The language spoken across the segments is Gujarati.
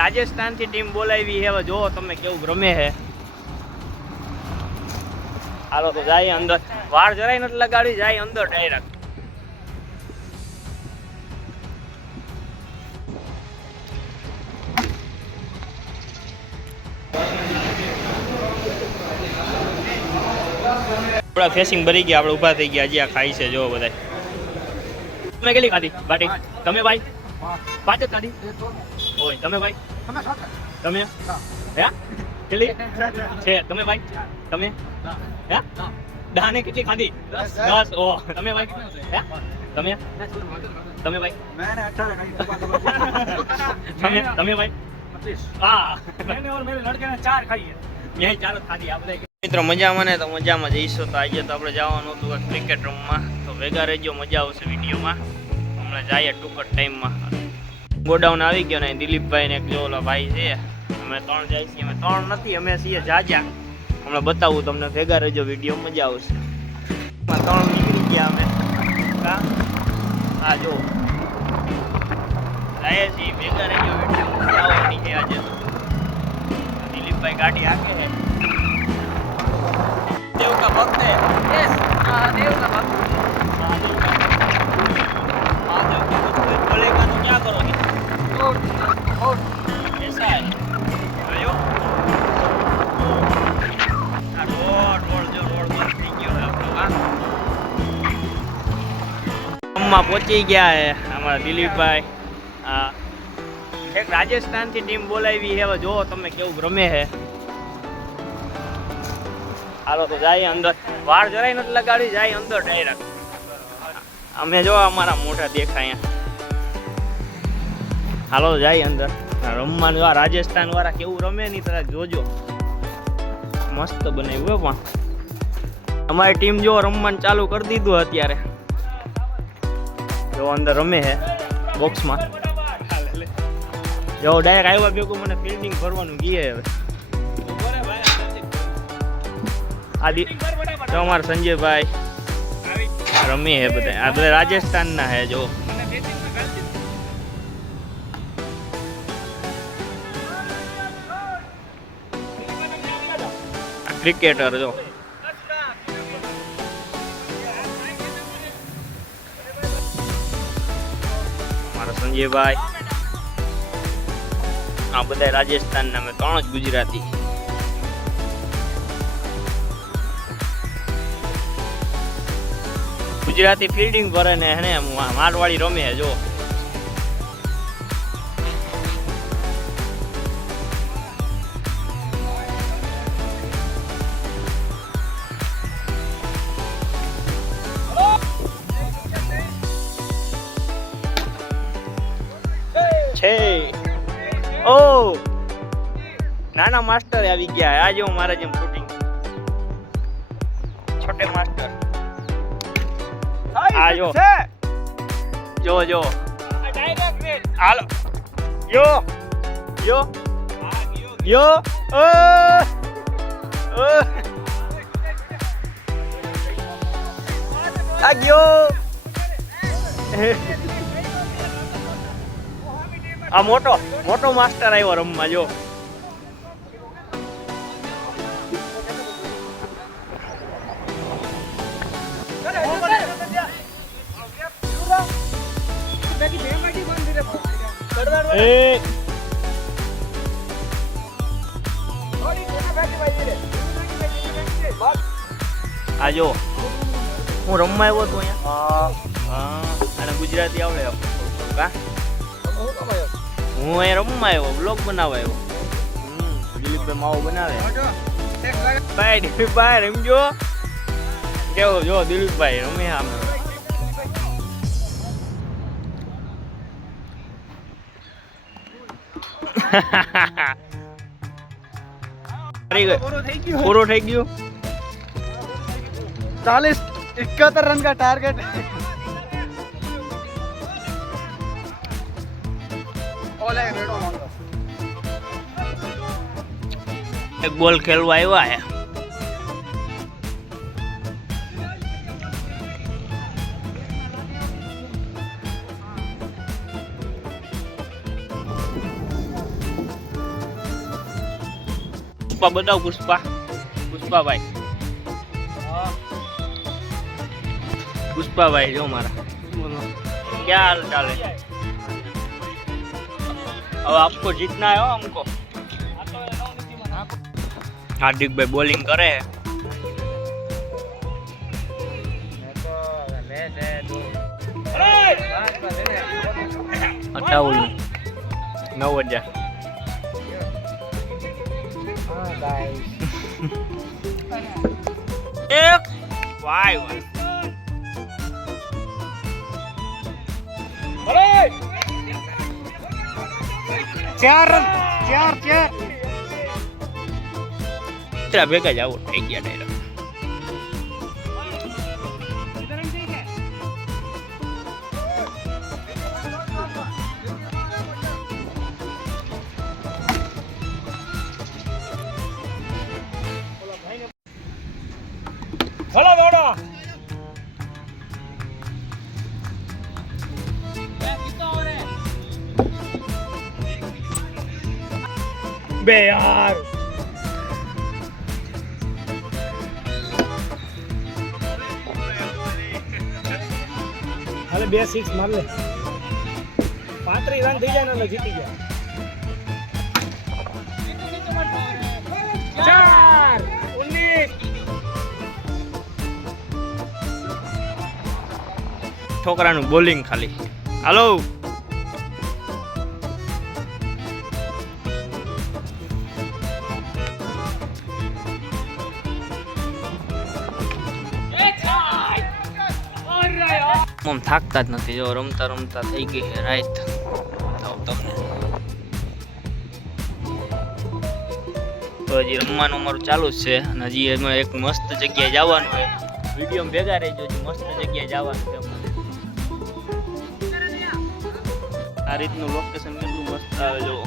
રાજસ્થાન થી ટીમ બોલાવી છે, હવે જો તમે કેવું રમે છે. હાલો તો જાય અંદર, વાર જરાય નથી લગાડી, જાય અંદર ડાયરેક્ટ. આપડા ફેસિંગ ભરી ગયા, આપણે ઊભા થઈ ગયા. હજી આ ખાઈ છે જો બધા. તમે કેટલી ખાધી બાટી? તમે ભાઈ 5 જ ખાધી? ઓય તમે ભાઈ? તમે હે કેટલી છે? તમે ભાઈ? તમે હે દાને કેટલી ખાધી? 10. ઓ તમે ભાઈ હે તમે તમે ભાઈ मैंने 18 खाई। તમે ભાઈ 25। હા मैंने और मेरे लड़के ने 4 खाई है। यही 4 ખાધી આપણે. મિત્રો મજામાં ને? તો મજામાં જઈશું. તો આજે તો આપણે જવાનું હતું ક્રિકેટ રમવા, તો ભેગા રહેજો, મજા આવશે વિડીયોમાં. હમણાં જઈએ ટૂંક ટાઈમમાં. ગોડાઉન આવી ગયો ને દિલીપભાઈ ને એક જો ઓલા ભાઈ છે. અમે 3 જાય છીએ. અમે 3 નથી, અમે છીએ જાજા. હમણાં બતાવું તમને, ભેગા રહેજો, વિડીયો મજા આવશે. 3 નીકળી ગયા અમે. હા જો જાય છીએ, ભેગા રહેજો, વિડીયો મજા આવવાની છે આજે. દિલીપભાઈ ગાડી હાકે છે. देव का भक्त है। यस, महादेव का भक्त। महादेव का कुछ कोई बोलेगा तो क्या करोगे? ऐसा है भाइयों। रोड जो रोड बंद થઈ ગયો है આપણો. ગામમાં પહોંચી ગયા है અમારા દિલીપભાઈ. હા, એક રાજસ્થાન થી ટીમ બોલાવી છે, હવે જો તમે કેવું રમે છે. હાલો તો જાય અંદર, વાર જરાય નથી લગાડી, જાય અંદર ડાયરેક્ટ. અમે જો અમારા મોઢા દેખાય. હાલો તો જાય અંદર રમવાનું. આ રાજસ્થાન વાળા કેવું રમે ની તરફ જોજો, મસ્ત બનાવ્યું. પણ અમારી ટીમ જો રમવાનું ચાલુ કરી દીધું અત્યારે. જો અંદર રમે છે બોક્સમાં. જો ડાયરેક્ટ આવ્યા ભેગું મને ફિલ્ડિંગ ભરવાનું ગીએ. હવે આદિ તો અમારા સંજયભાઈ રમી હે બધા. આ બધા રાજસ્થાનના હે. જો ક્રિકેટર જો અમારા સંજયભાઈ. આ બધા રાજસ્થાનના, અમે 3 જ ગુજરાતી. ગુજરાતી ફિલ્ડિંગ ભરે ને એને મારવાડી રમે જો. છે ઓ નાના માસ્ટર આવી ગયા. આજે હું મારા જેમ શૂટિંગ છોટે માસ્ટર. આ જો જો જો હાલો યો યો યો આ ગયો. આ મોટો મોટો માસ્ટર આવ્યો રમવા જો. આ જો હું રમવા આવ્યો હતો અહીંયા. અને ગુજરાતી આવડે કા? હું અહીંયા રમવા આવ્યો, બ્લોગ બનાવવા આવ્યો. દિલીપભાઈ માવો બનાવે. ભાઈ દિલીપભાઈ રમજો કેવો જો. દિલીપભાઈ રમે આમ. પૂરો થઈ ગયું. 40-71 रन का टारगेट। एक बॉल खेलवा આવ્યા है. પુષ્પા બતાવ પુષ્પાભાઈ પુષ્પાભાઈ જો મારા ક્યાં हाल चाल है अब आपको जीतना है हो हमको हार्दिक भाई बॉलिंग करे है अट्ठावन 9,000 एक 5 चार ભેગા જ આવો થઈ ગયા ડાયરેક્ટ ભલા દોડો बे यार हाले 2 6 मार ले 35 रन થઈ જાય ને જીતી ગયા 4 19 છોકરાનું બોલિંગ ખાલી હાલો આમ થાકતા જ નથી જો રમતા રમતા થઈ ગઈ છે રાત તો તમને તો હજી રમવાનું અમારું ચાલુ જ છે અને હજી એમાં એક મસ્ત જગ્યાએ જવાનું છે વિડીયો ભેગા રહેજો મસ્ત જગ્યાએ જવાનું છે આ રીતનું લોકેશન કેટલું મસ્ત આવે જો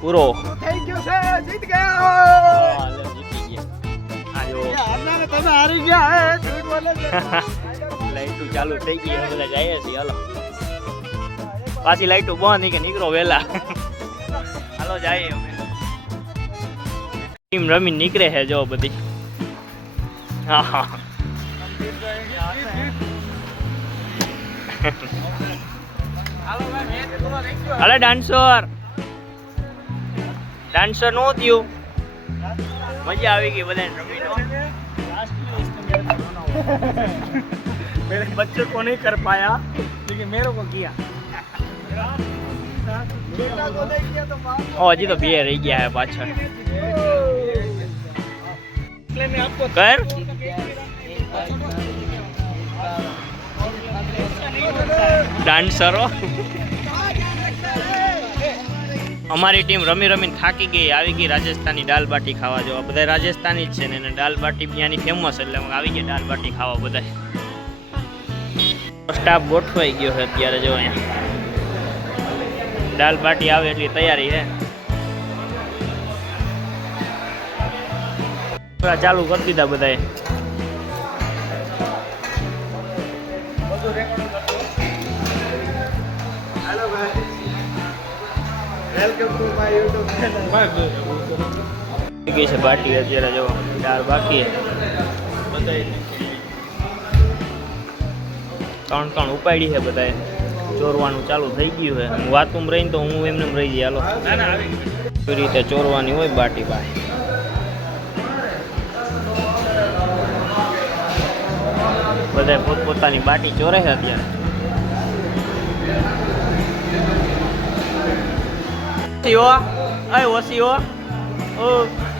પૂરો થઈ ગયો છે જીત ગયા જીતી ગયા આ જો તમે હારી ગયા હે ઝૂઠ બોલે છે લાઈટો ચાલુ થઈ ગઈ હવે બધા જાય છે હાલો પાછી લાઈટો બંધ થઈ કે નીકળો વેલા હાલો જાય અમે ટીમ રમી નીકળે છે જો બધી હા હા હાલો ડાન્સર નો થયું મજા આવી ગઈ બધાને રમીનો मेरे बच्चे को नहीं कर पाया लेकिन मेरे को किया હજી તો બે રહી ગયા છે પાછળ કર ડાન્સરો અમારી ટીમ રમી રમીને થાકી ગઈ આવી ગઈ રાજસ્થાની દાલ બાટી ખાવા જો બધા રાજસ્થાની જ છે ને દાલ બાટી ત્યાંની ફેમસ એટલે આવી ગયા દાલ બાટી ખાવા બધા સ્ટાફ ગોઠવાઈ ગયો છે અત્યારે જો અહીંયા દાલ બાટી આવે એટલી તૈયારી છે ચાલુ કરી દીધા બધાએ welcome to my YouTube channel ગઈ છે બાટી અત્યારે જો દાળ બાકી ત્રણ ઉપાડી છે બધાએ ચોરવાનું ચાલુ થઈ ગયું છે હું વાતું રહીને તો હું એમને રહી જઈ હાલો એવી રીતે ચોરવાની હોય બાટી પાસે બધા પોતપોતાની બાટી ચોરે છે અત્યારે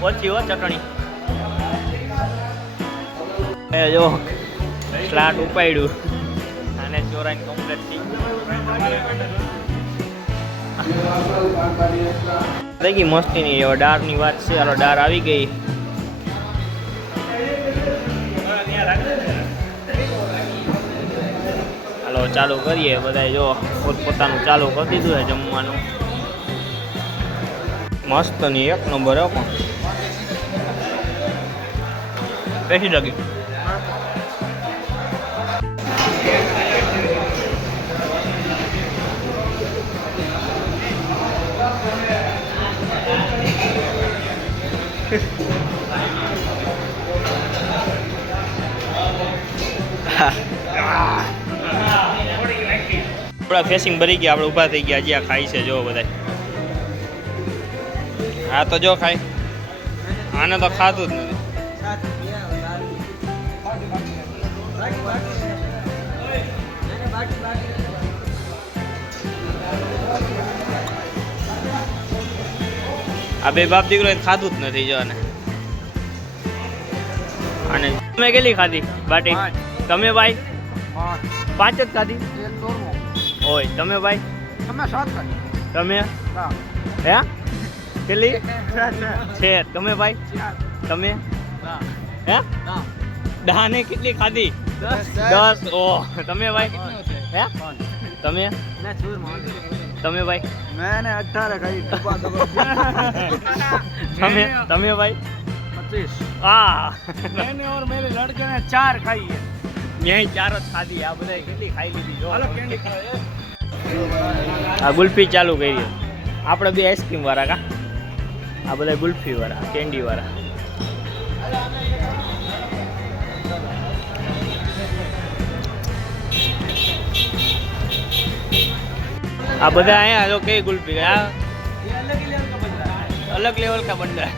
ઓછી હો ચટણી જો સ્લાટ ઉપાડ્યું અને ચોરાઈને કમ્પ્લીટ થઈ ગઈ મસ્તીની હવે ડાળની વાત છે હાલો ડાળ આવી ગઈ હાલો ચાલુ કરીએ બધા જો પોતપોતાનું ચાલુ કરી દીધું છે જમવાનું મસ્ત ની એક નંબર હો પણ કેસી લગી આપણા ફેસિંગ ભરી ગયા, આપણે ઊભા થઈ ગયા. હજી આ ખાઈ છે જો બધા. હા તો જો ખાય, આને તો ખાતું જ નથી. આ બે બાપ દીકરો ખાતું જ નથી જો. અને તમે કેટલી ખાધી બાટી? તમે ભાઈ 5 જ ખાધી? ઓય તમે ભાઈ? તમે હે કેટલી છે? તમે ભાઈ? તમે હે દાને કેટલી ખાધી? 10. ઓહ તમે ભાઈ? હે તમે? તમે ભાઈ? मैंने 18 खाई. તમે ભાઈ? 25. આ मैंने और मेरे लड़के ने 4 खाई है. ન્યાય 4 જ ખાધી. આ બધા કેટલી ખાઈ લીધી જો. हेलो कैंडी खाओ. આ ગુલ્ફી ચાલુ કરી. આપણે બે આઈસ્ક્રીમ વાળા કા, આ બધા ગુલ્ફી વાળા, કેન્ડી વાળા. આ બધા અહીંયા જો કઈ ગુલ્ફી, આ ये अलग ही लेवल का बन रहा है. अलग लेवल का बन रहा है.